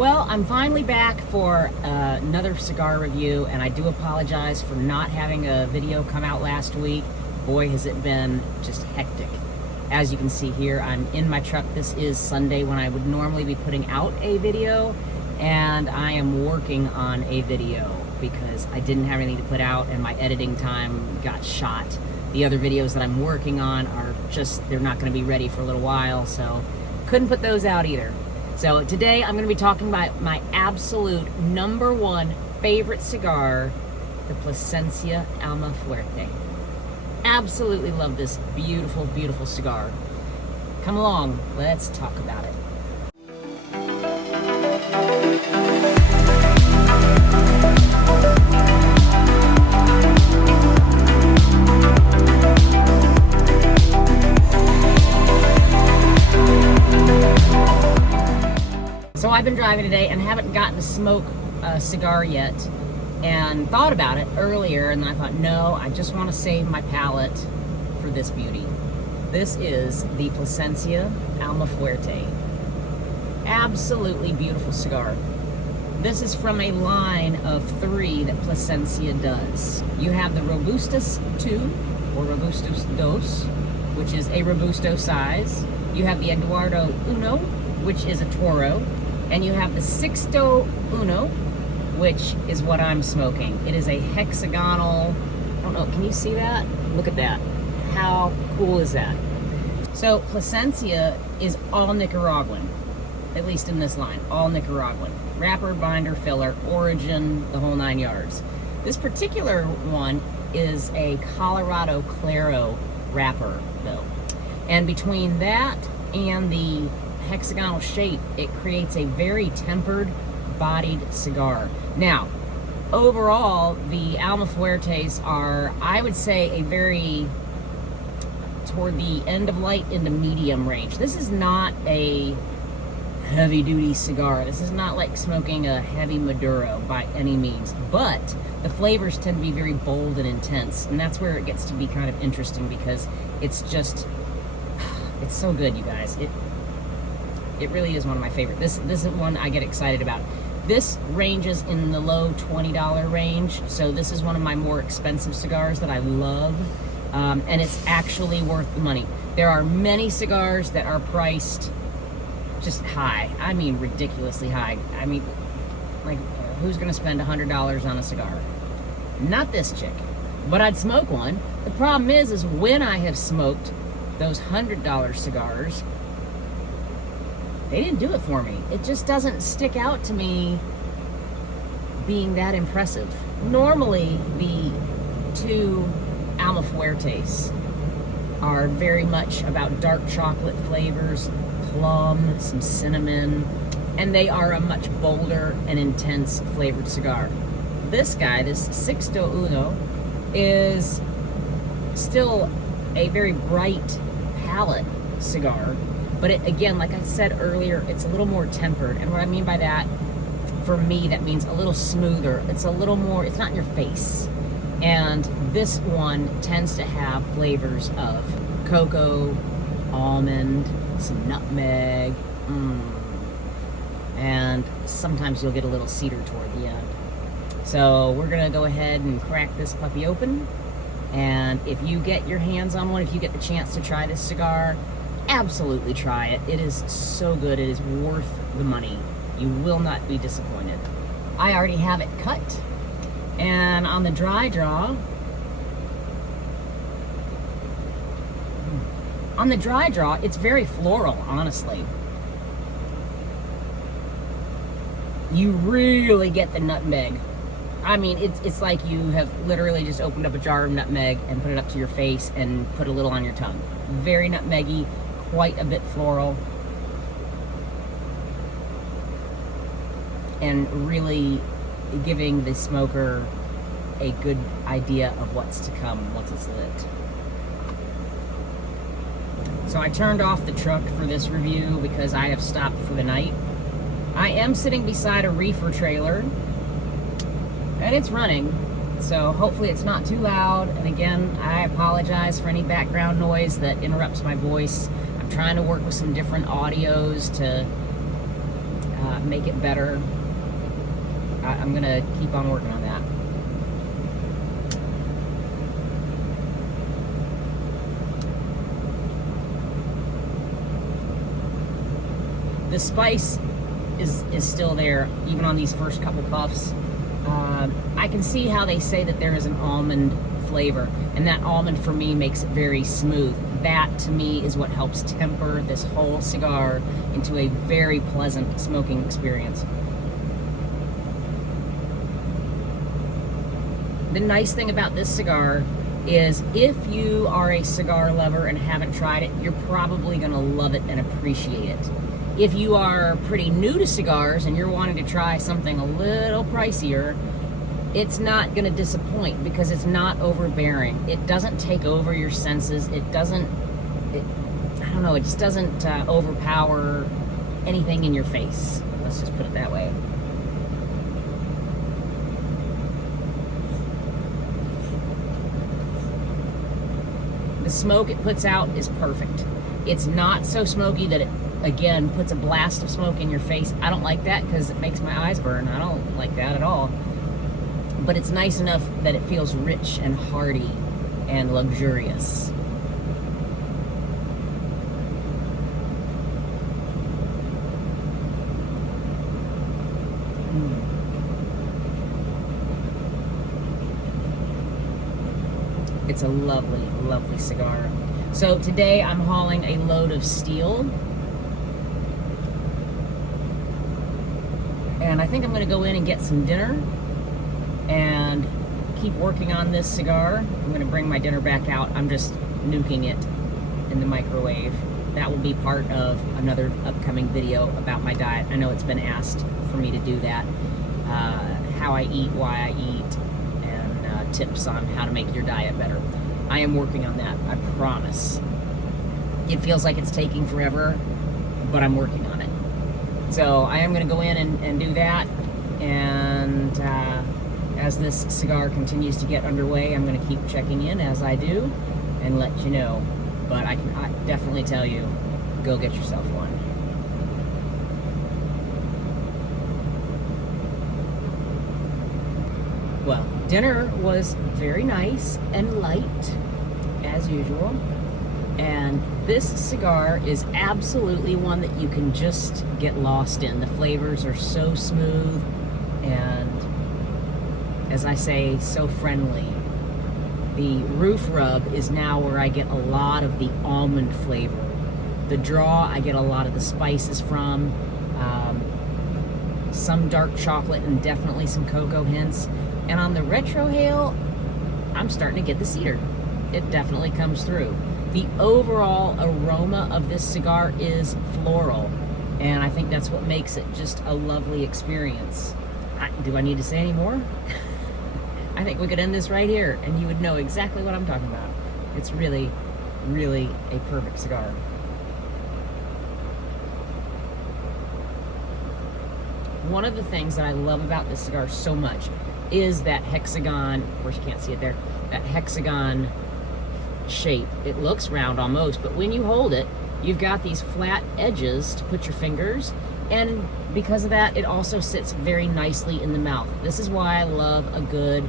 Well, I'm finally back for another cigar review, and I do apologize for not having a video come out last week. Boy, has it been just hectic. As you can see here, I'm in my truck. This is Sunday when I would normally be putting out a video, and I am working on a video because I didn't have anything to put out and my editing time got shot. The other videos that I'm working on are just, they're not going to be ready for a little while, so couldn't put those out either. So today I'm going to be talking about my absolute #1 favorite cigar, the Plasencia Alma Fuerte. Absolutely love this beautiful, beautiful cigar. Come along, let's talk about it. So I've been driving today and haven't gotten to smoke a cigar yet, and thought about it earlier, and I thought, no, I just want to save my palate for this beauty. This is the Plasencia Alma Fuerte. Absolutely beautiful cigar. This is from a line of 3 that Plasencia does. You have the Robustus 2, or Robustus 2, which is a Robusto size. You have the Eduardo Uno, which is a Toro. And you have the Sixto Uno, which is what I'm smoking. It is a hexagonal, I don't know, can you see that? Look at that. How cool is that? So Plasencia is all Nicaraguan, at least in this line, all Nicaraguan. Wrapper, binder, filler, origin, the whole 9 yards. This particular one is a Colorado Claro wrapper, though. And between that and the hexagonal shape, it creates a very tempered bodied cigar. Now, overall, the Alma Fuertes are, I would say, a very toward the end of light into medium range. This is not a heavy duty cigar. This is not like smoking a heavy Maduro by any means, but the flavors tend to be very bold and intense, and that's where it gets to be kind of interesting because it's just, it's so good, you guys. It really is one of my favorite. This is one I get excited about. This ranges in the low $20 range, so this is one of my more expensive cigars that I love, and it's actually worth the money. There are many cigars that are priced just high. I mean, ridiculously high. I mean, like, who's gonna spend $100 on a cigar? Not this chick, but I'd smoke one. The problem is when I have smoked those $100 cigars, they didn't do it for me. It just doesn't stick out to me being that impressive. Normally, the 2 Alma Fuertes are very much about dark chocolate flavors, plum, some cinnamon, and they are a much bolder and intense flavored cigar. This guy, this Sixto Uno, is still a very bright palate cigar. But it, again, like I said earlier, it's a little more tempered. And what I mean by that, for me, that means a little smoother. It's a little more, it's not in your face. And this one tends to have flavors of cocoa, almond, some nutmeg, and sometimes you'll get a little cedar toward the end. So we're gonna go ahead and crack this puppy open. And if you get your hands on one, if you get the chance to try this cigar, absolutely try it. It is so good. It is worth the money. You will not be disappointed. I already have it cut. And on the dry draw, it's very floral, honestly. You really get the nutmeg. I mean, it's like you have literally just opened up a jar of nutmeg and put it up to your face and put a little on your tongue. Very nutmeggy, quite a bit floral, and really giving the smoker a good idea of what's to come once it's lit. So I turned off the truck for this review because I have stopped for the night. I am sitting beside a reefer trailer, and it's running, so hopefully it's not too loud. And again, I apologize for any background noise that interrupts my voice. I'm trying to work with some different audios to make it better. I'm gonna keep on working on that. The spice is still there, even on these first couple puffs. I can see how they say that there is an almond flavor, and that almond for me makes it very smooth. That to me is what helps temper this whole cigar into a very pleasant smoking experience. The nice thing about this cigar is if you are a cigar lover and haven't tried it, you're probably going to love it and appreciate it. If you are pretty new to cigars and you're wanting to try something a little pricier, it's not going to disappoint because it's not overbearing. It doesn't take over your senses. I don't know, it just doesn't overpower anything in your face. Let's just put it that way. The smoke it puts out is perfect. It's not so smoky that it, again, puts a blast of smoke in your face. I don't like that because it makes my eyes burn. I don't like that at all. But it's nice enough that it feels rich and hearty and luxurious. It's a lovely, lovely cigar. So today I'm hauling a load of steel. And I think I'm going to go in and get some dinner and keep working on this cigar. I'm going to bring my dinner back out. I'm just nuking it in the microwave. That will be part of another upcoming video about my diet. I know it's been asked for me to do that. How I eat, why I eat, and tips on how to make your diet better. I am working on that, I promise. It feels like it's taking forever, but I'm working on it. So I am going to go in and do that, and as this cigar continues to get underway, I'm going to keep checking in as I do and let you know. But I can definitely tell you, go get yourself one. Well, dinner was very nice and light, as usual. And this cigar is absolutely one that you can just get lost in. The flavors are so smooth and, as I say, so friendly. The roof rub is now where I get a lot of the almond flavor. The draw, I get a lot of the spices from. Some dark chocolate and definitely some cocoa hints. And on the retrohale, I'm starting to get the cedar. It definitely comes through. The overall aroma of this cigar is floral, and I think that's what makes it just a lovely experience. Do I need to say any more? I think we could end this right here, and you would know exactly what I'm talking about. It's really, really a perfect cigar. One of the things that I love about this cigar so much is that hexagon, of course you can't see it there, that hexagon shape. It looks round almost, but when you hold it, you've got these flat edges to put your fingers, and because of that, it also sits very nicely in the mouth. This is why I love a good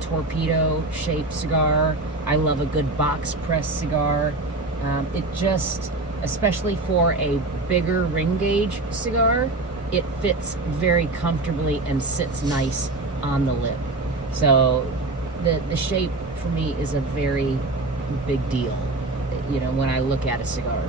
torpedo-shaped cigar. I love a good box press cigar. It just, especially for a bigger ring gauge cigar, it fits very comfortably and sits nice on the lip. So the shape for me is a very big deal, you know, when I look at a cigar.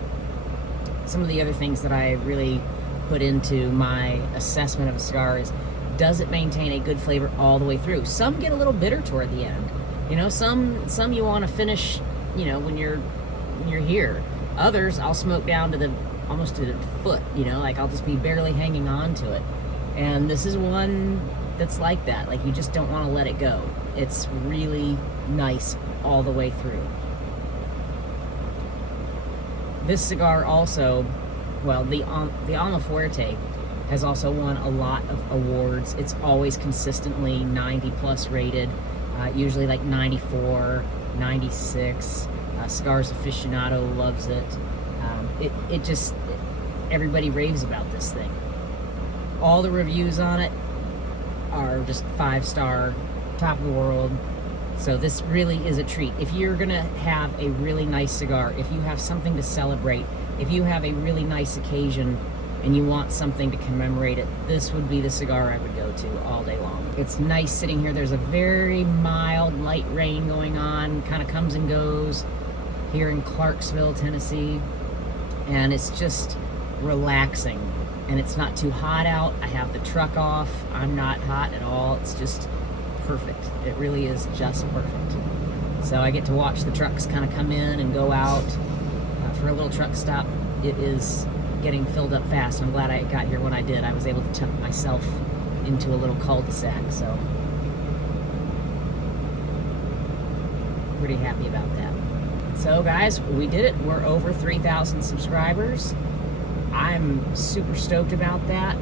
Some of the other things that I really put into my assessment of a cigar is, does it maintain a good flavor all the way through? Some get a little bitter toward the end. You know, some you want to finish, you know, when you're here. Others I'll smoke down to almost to the foot, you know, like I'll just be barely hanging on to it. And this is one that's like that. Like, you just don't want to let it go. It's really nice all the way through. This cigar also, well, the Alma Fuerte has also won a lot of awards. It's always consistently 90 plus rated, usually like 94, 96. Cigars Aficionado loves it. It just, everybody raves about this thing. All the reviews on it are just 5-star, top of the world. So this really is a treat. If you're gonna have a really nice cigar, if you have something to celebrate, if you have a really nice occasion and you want something to commemorate it, this would be the cigar I would go to all day long. It's nice sitting here. There's a very mild light rain going on, kind of comes and goes here in Clarksville, Tennessee, and it's just relaxing. And it's not too hot out. I have the truck off. I'm not hot at all. It's just perfect. It really is just perfect. So I get to watch the trucks kind of come in and go out. For a little truck stop, it is getting filled up fast. I'm glad I got here when I did. I was able to tuck myself into a little cul-de-sac, so pretty happy about that. So guys, we did it. We're over 3,000 subscribers. I'm super stoked about that.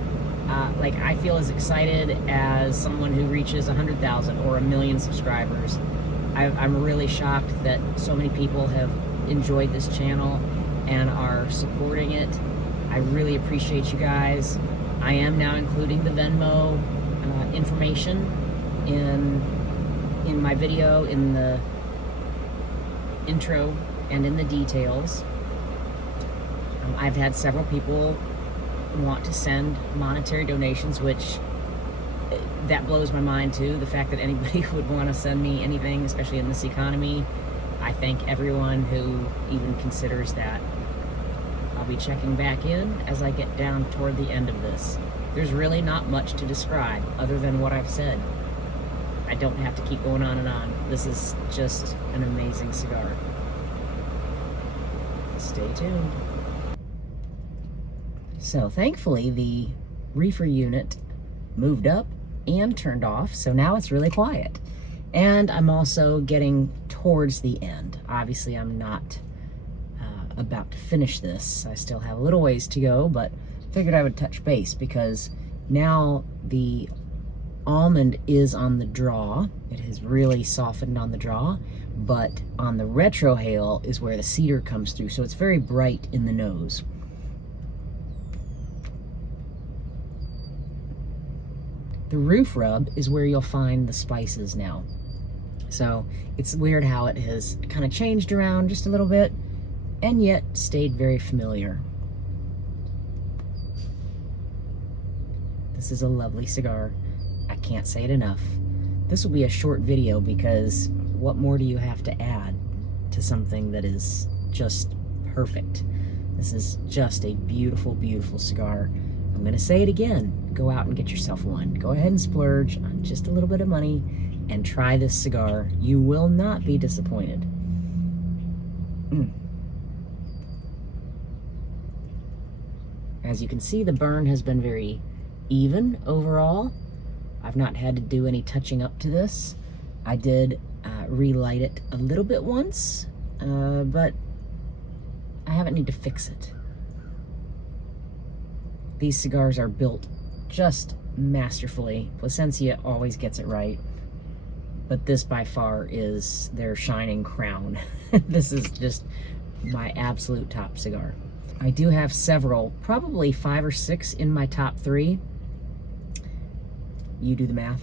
Like, I feel as excited as someone who reaches 100,000 or 1 million subscribers. I'm really shocked that so many people have enjoyed this channel and are supporting it. I really appreciate you guys. I am now including the Venmo information in my video, in the intro and in the details. I've had several people want to send monetary donations, which that blows my mind too. The fact that anybody would want to send me anything, especially in this economy. I thank everyone who even considers that. I'll be checking back in as I get down toward the end of this. There's really not much to describe other than what I've said. I don't have to keep going on and on. This is just an amazing cigar. Stay tuned. So thankfully the reefer unit moved up and turned off, so now it's really quiet. And I'm also getting towards the end. Obviously I'm not about to finish this. I still have a little ways to go, but figured I would touch base because now the almond is on the draw. It has really softened on the draw, but on the retrohale is where the cedar comes through, so it's very bright in the nose. The roof rub is where you'll find the spices now. So it's weird how it has kind of changed around just a little bit and yet stayed very familiar. This is a lovely cigar. I can't say it enough. This will be a short video because what more do you have to add to something that is just perfect? This is just a beautiful, beautiful cigar. I'm gonna say it again. Go out and get yourself one. Go ahead and splurge on just a little bit of money and try this cigar. You will not be disappointed. As you can see, the burn has been very even overall. I've not had to do any touching up to this. I did relight it a little bit once, but I haven't need to fix it. These cigars are built just masterfully. Plasencia always gets it right, but this by far is their shining crown. This is just my absolute top cigar. I do have several, probably 5 or 6 in my top 3. You do the math.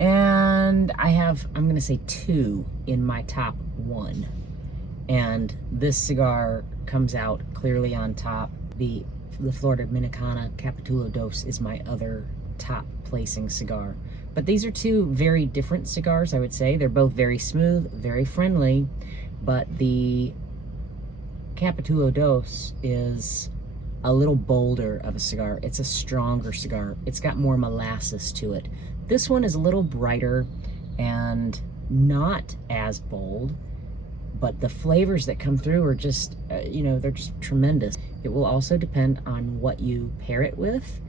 And I have, I'm gonna say 2 in my top 1. And this cigar comes out clearly on top. The Flor Dominicana Capitulo Dos is my other top placing cigar. But these are 2 very different cigars, I would say. They're both very smooth, very friendly, but the Capitulo Dos is a little bolder of a cigar. It's a stronger cigar. It's got more molasses to it. This one is a little brighter and not as bold, but the flavors that come through are just, you know, they're just tremendous. It will also depend on what you pair it with,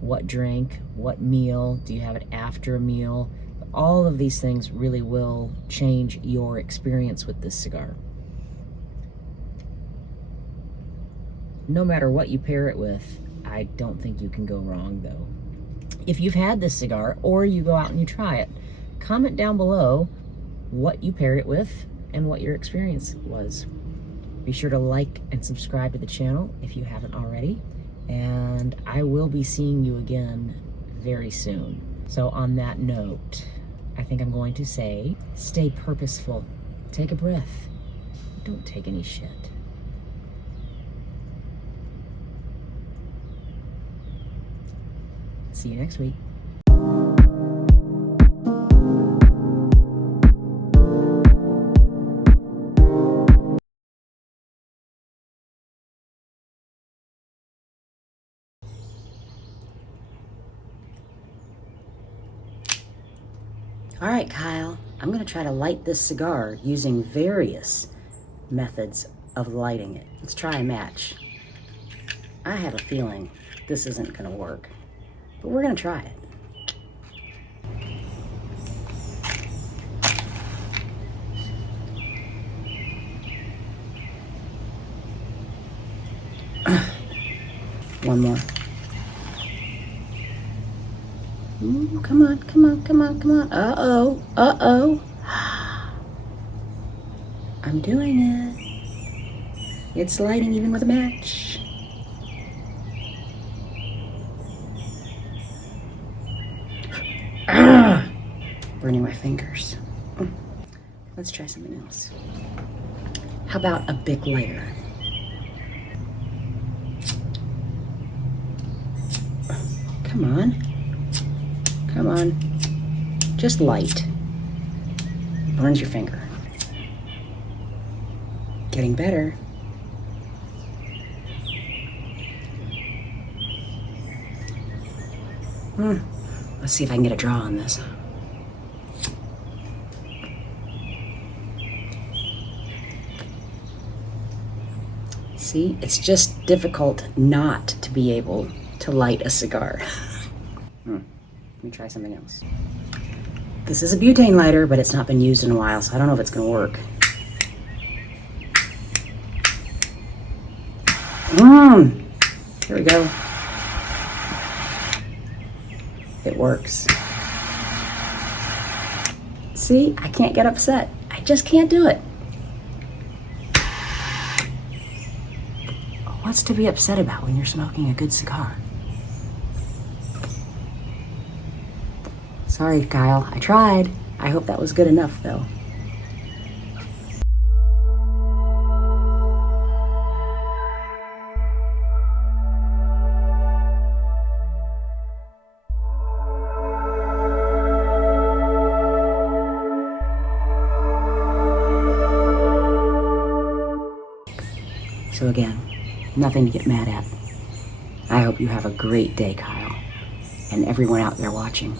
what drink, what meal, do you have it after a meal? All of these things really will change your experience with this cigar. No matter what you pair it with, I don't think you can go wrong though. If you've had this cigar or you go out and you try it, comment down below what you paired it with and what your experience was. Be sure to like and subscribe to the channel if you haven't already, And I will be seeing you again very soon. So on that note, I think I'm going to say, stay purposeful. Take a breath. Don't take any shit. See you next week. All right, Kyle, I'm gonna try to light this cigar using various methods of lighting it. Let's try a match. I have a feeling this isn't gonna work, but we're gonna try it. One more. Ooh, come on, come on, come on, come on. Uh-oh, uh-oh. I'm doing it. It's lighting even with a match. Burning my fingers. Let's try something else. How about a Bic lighter? Come on. Come on. Just light. Burns your finger. Getting better. Let's see if I can get a draw on this. See, it's just difficult not to be able to light a cigar. Let me try something else. This is a butane lighter, but it's not been used in a while, so I don't know if it's gonna work. Here we go. It works. See, I can't get upset. I just can't do it. What's to be upset about when you're smoking a good cigar? Sorry, Kyle, I tried. I hope that was good enough, though. So again, nothing to get mad at. I hope you have a great day, Kyle, and everyone out there watching.